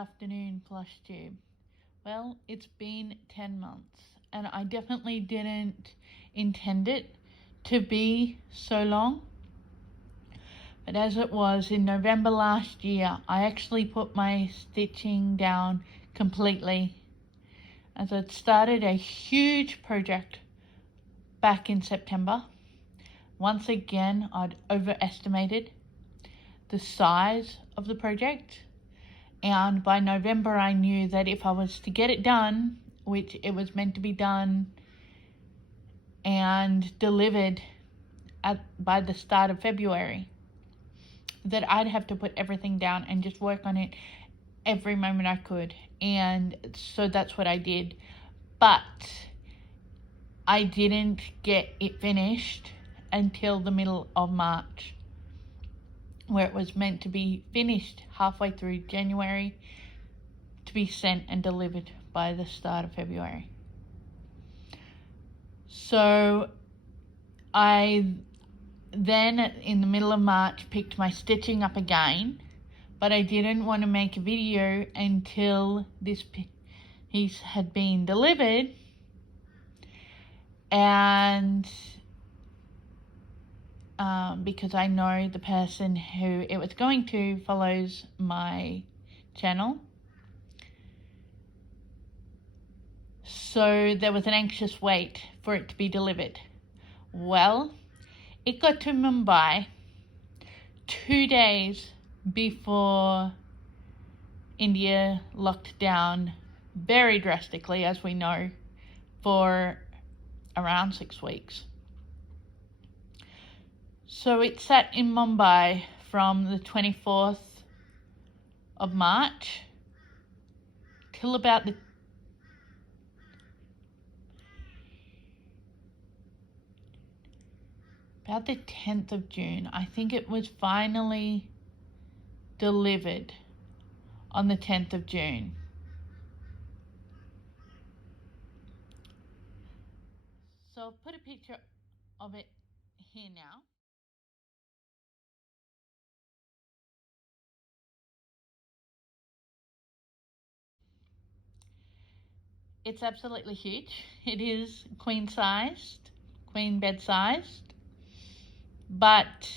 afternoon, Flosstube. Well, it's been 10 months, and I definitely didn't intend it to be so long. But as it was, in November last year, I actually put my stitching down completely, as I'd started a huge project back in September. Once again, I'd overestimated the size of the project. And by November, I knew that if I was to get it done, which it was meant to be done and delivered by the start of February, that I'd have to put everything down and just work on it every moment I could. And so that's what I did. But I didn't get it finished until the middle of March, where it was meant to be finished halfway through January to be sent and delivered by the start of February. So I then, in the middle of March, picked my stitching up again, but I didn't want to make a video until this piece had been delivered, and because I know the person who it was going to follows my channel. So there was an anxious wait for it to be delivered. Well, it got to Mumbai 2 days before India locked down very drastically, as we know, for around 6 weeks. So it sat in Mumbai from the 24th of March till about the about the 10th of June. I think it was finally delivered on the 10th of June. So I'll put a picture of it here now. It's absolutely huge. It is queen bed sized, but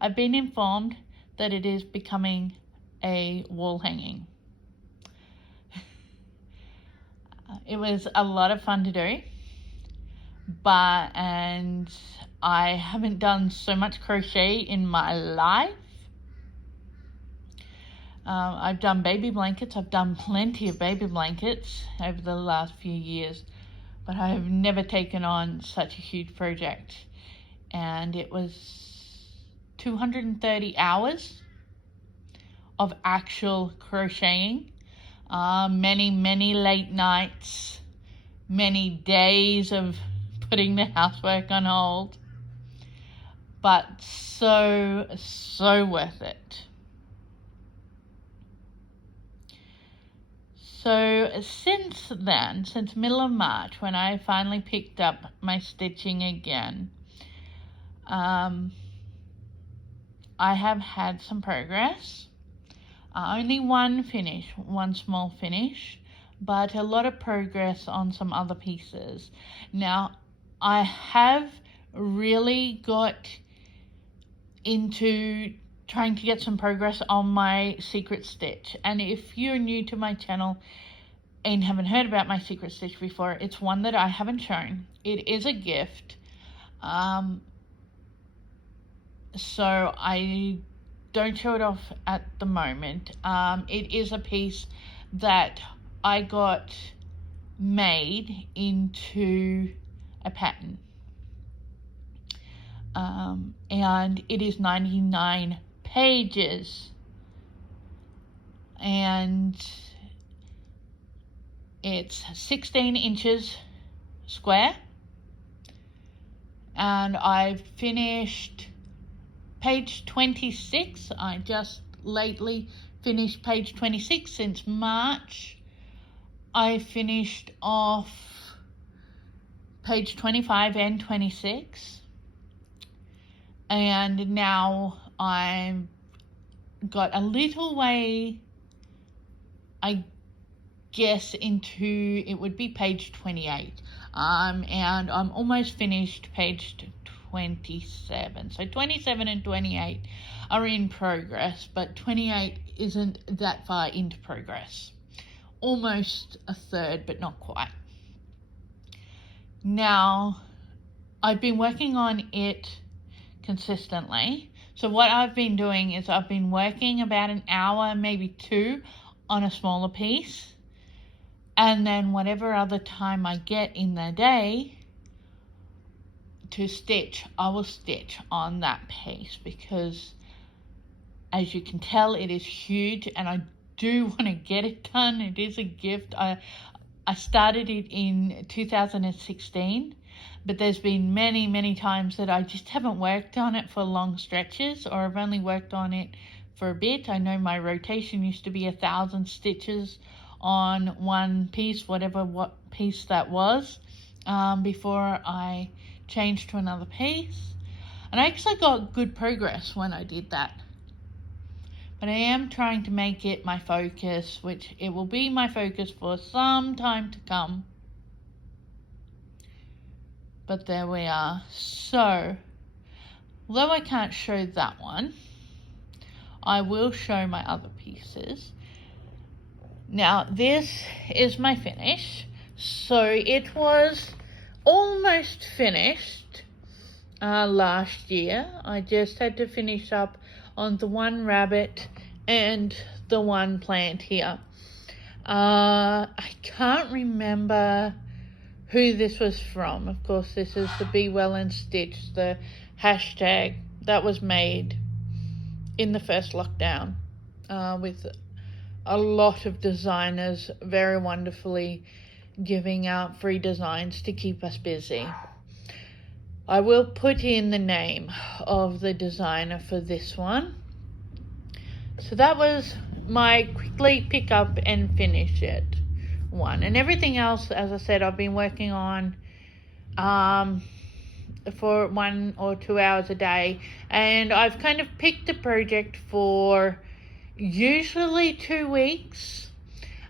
I've been informed that it is becoming a wall hanging. It was a lot of fun to do, and I haven't done so much crochet in my life. I've done baby blankets. I've done plenty of baby blankets over the last few years, but I have never taken on such a huge project. And it was 230 hours of actual crocheting, many late nights, many days of putting the housework on hold, but so worth it. So since then, since middle of March, when I finally picked up my stitching again, I have had some progress. Only one small finish, but a lot of progress on some other pieces. Now, I have really got into trying to get some progress on my secret stitch. And if you're new to my channel and haven't heard about my secret stitch before, it's one that I haven't shown. It is a gift. So I don't show it off at the moment. It is a piece that I got made into a pattern. And it is 99 pages, and it's 16 inches square, and I've finished page 26. I just lately finished page 26. Since March, I finished off page 25 and 26. And now I've got a little way I guess into, it would be page 28. And I'm almost finished page 27. So 27 and 28 are in progress, but 28 isn't that far into progress. Almost a third, but not quite. Now, I've been working on it consistently. So what I've been doing is I've been working about an hour, maybe 2, on a smaller piece. And then whatever other time I get in the day to stitch, I will stitch on that piece, because as you can tell, it is huge and I do want to get it done. It is a gift. I started it in 2016, but there's been many times that I just haven't worked on it for long stretches, or I've only worked on it for a bit. I know my rotation used to be 1,000 stitches on one piece, what piece that was, before I changed to another piece. And I actually got good progress when I did that. But I am trying to make it my focus, which it will be my focus for some time to come. But there we are. So, although I can't show that one, I will show my other pieces. Now, this is my finish. So it was almost finished last year. I just had to finish up on the one rabbit and the one plant here. I can't remember who this was from. Of course, this is the Be Well and Stitch, the hashtag that was made in the first lockdown, with a lot of designers very wonderfully giving out free designs to keep us busy. I will put in the name of the designer for this one. So that was my quickly pick up and finish it one. And everything else, as I said, I've been working on for 1 or 2 hours a day. And I've kind of picked a project for usually 2 weeks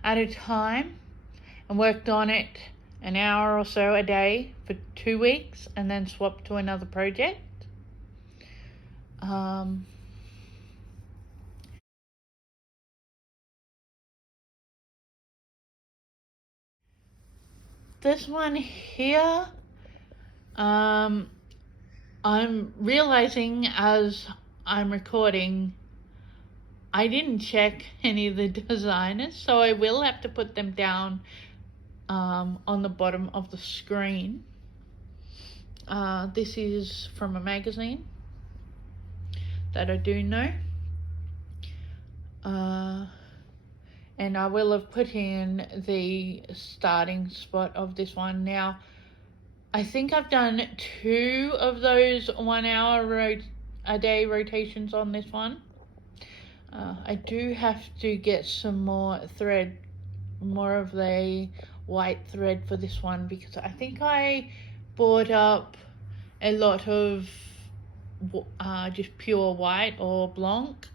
at a time, and worked on it an hour or so a day for 2 weeks, and then swapped to another project. This one here, I'm realizing as I'm recording, I didn't check any of the designers, so I will have to put them down on the bottom of the screen. This is from a magazine that I do know. And I will have put in the starting spot of this one. Now, I think I've done 2 of those 1 hour a day rotations on this one. I do have to get some more thread, more of the white thread for this one, because I think I bought up a lot of just pure white or blanc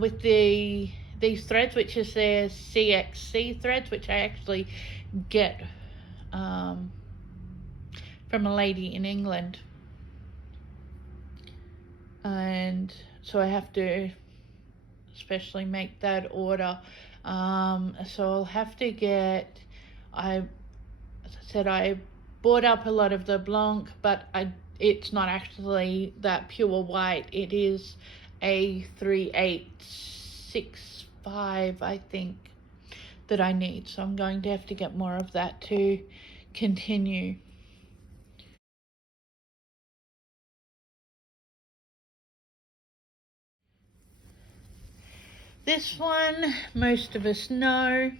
with these threads, which is their CXC threads, which I actually get from a lady in England. And so I have to especially make that order. So I'll have to get, as I said, I bought up a lot of the blanc, but it's not actually that pure white. It is a 3865, I think, that I need. So I'm going to have to get more of that to continue. This one, most of us know.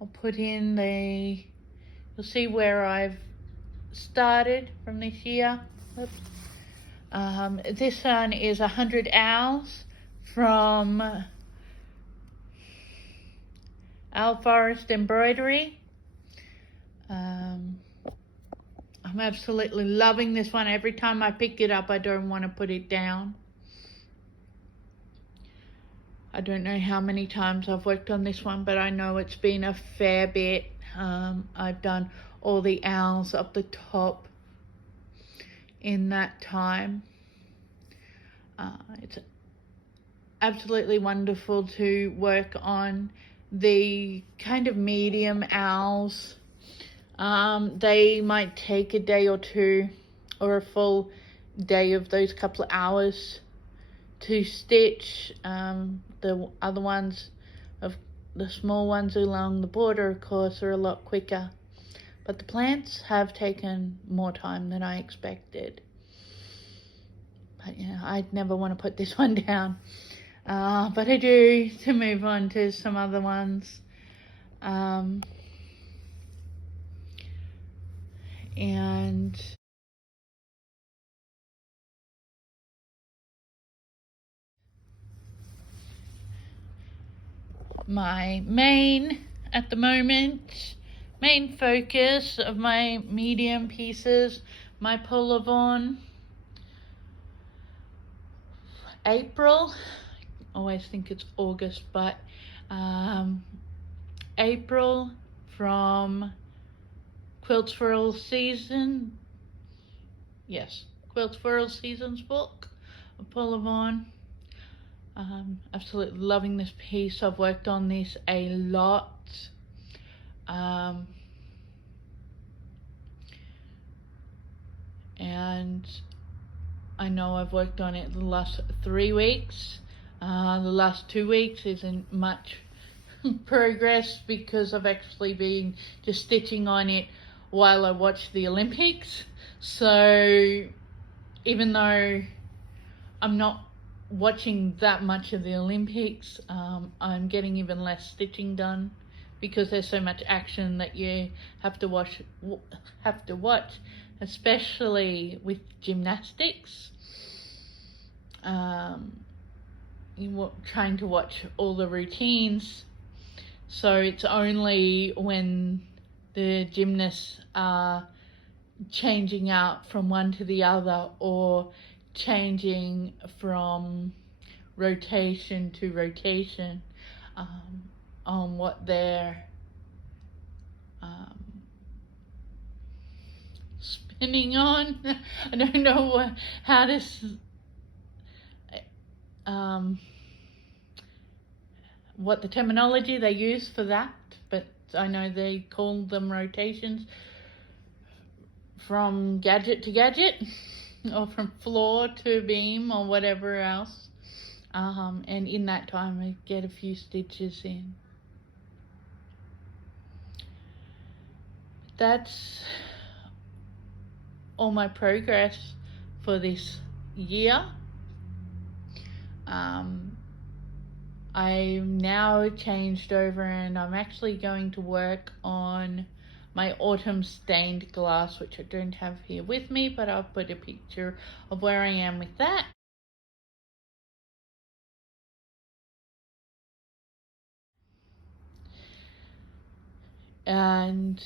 I'll put in you'll see where I've started from this year. Oops. This one is 100 owls from Owl Forest Embroidery. I'm absolutely loving this one. Every time I pick it up, I don't want to put it down. I don't know how many times I've worked on this one, but I know it's been a fair bit. I've done all the owls up the top in that time. It's absolutely wonderful to work on the kind of medium owls. They might take a day or two or a full day of those couple of hours to stitch. The other ones, of the small ones along the border, of course, are a lot quicker. But the plants have taken more time than I expected. But yeah, I'd never want to put this one down. But I do, to move on to some other ones. And my main focus of my medium pieces, my Pull-Avon April, I always think it's August, but April from Quilts for All Season, yes, Quilts for All Seasons book of Pull-Avon. Absolutely loving this piece. I've worked on this a lot. And I know I've worked on it the last 3 weeks. The last 2 weeks isn't much progress because I've actually been just stitching on it while I watch the Olympics. So even though I'm not watching that much of the Olympics, I'm getting even less stitching done because there's so much action that you have to watch, especially with gymnastics. You're trying to watch all the routines, so it's only when the gymnasts are changing out from one to the other or changing from rotation to rotation on what they're spinning on. I don't know how to what the terminology they use for that, but I know they call them rotations from gadget to gadget or from floor to beam or whatever else. And in that time I get a few stitches in. That's all my progress for this year. I'm now changed over and I'm actually going to work on my autumn stained glass, which I don't have here with me, but I'll put a picture of where I am with that. And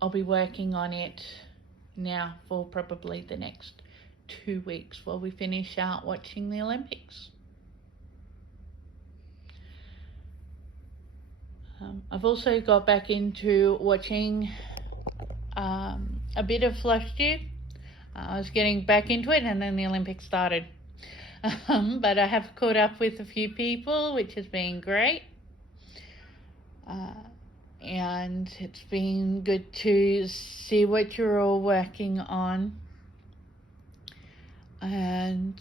I'll be working on it now for probably the next 2 weeks while we finish out watching the Olympics. I've also got back into watching a bit of Flosstube. I was getting back into it and then the Olympics started. But I have caught up with a few people, which has been great. And it's been good to see what you're all working on. And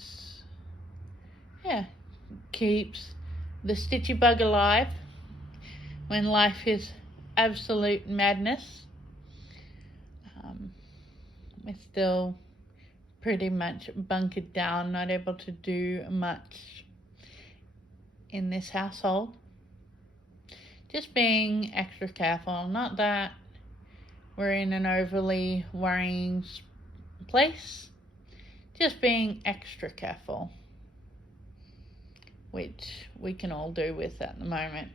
yeah, keeps the stitchy bug alive when life is absolute madness. We're still pretty much bunkered down, not able to do much in this household. Just being extra careful. Not that we're in an overly worrying place, just being extra careful, which we can all do with at the moment.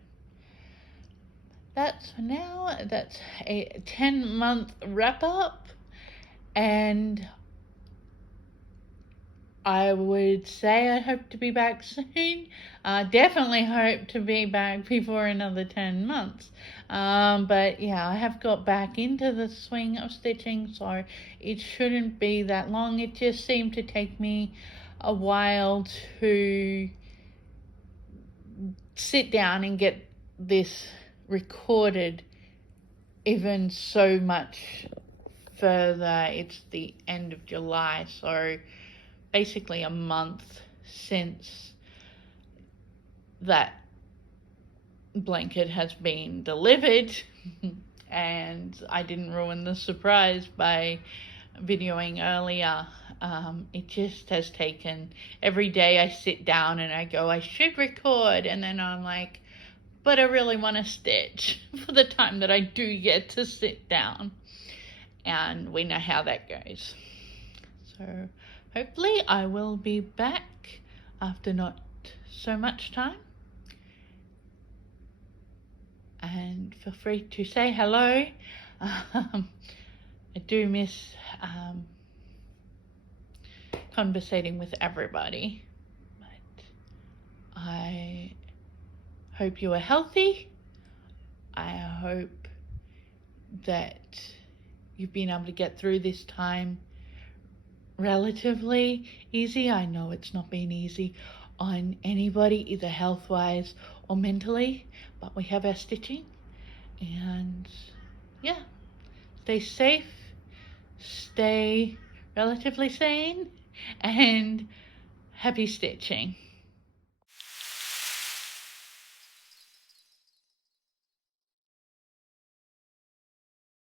That's for now. That's a 10-month wrap up, and I would say I hope to be back soon. Definitely hope to be back before another 10 months. But yeah, I have got back into the swing of stitching, so it shouldn't be that long. It just seemed to take me a while to sit down and get this recorded even so much further. It's the end of July, so basically a month since that blanket has been delivered. And I didn't ruin the surprise by videoing earlier. It just has taken, every day I sit down and I go, I should record, and then I'm like, but I really want to stitch for the time that I do get to sit down. And we know how that goes. So hopefully I will be back after not so much time. And feel free to say hello. I do miss conversating with everybody, but I hope you are healthy. I hope that you've been able to get through this time relatively easy. I know it's not been easy on anybody, either health-wise or mentally, but we have our stitching. And yeah, stay safe, stay relatively sane, and happy stitching.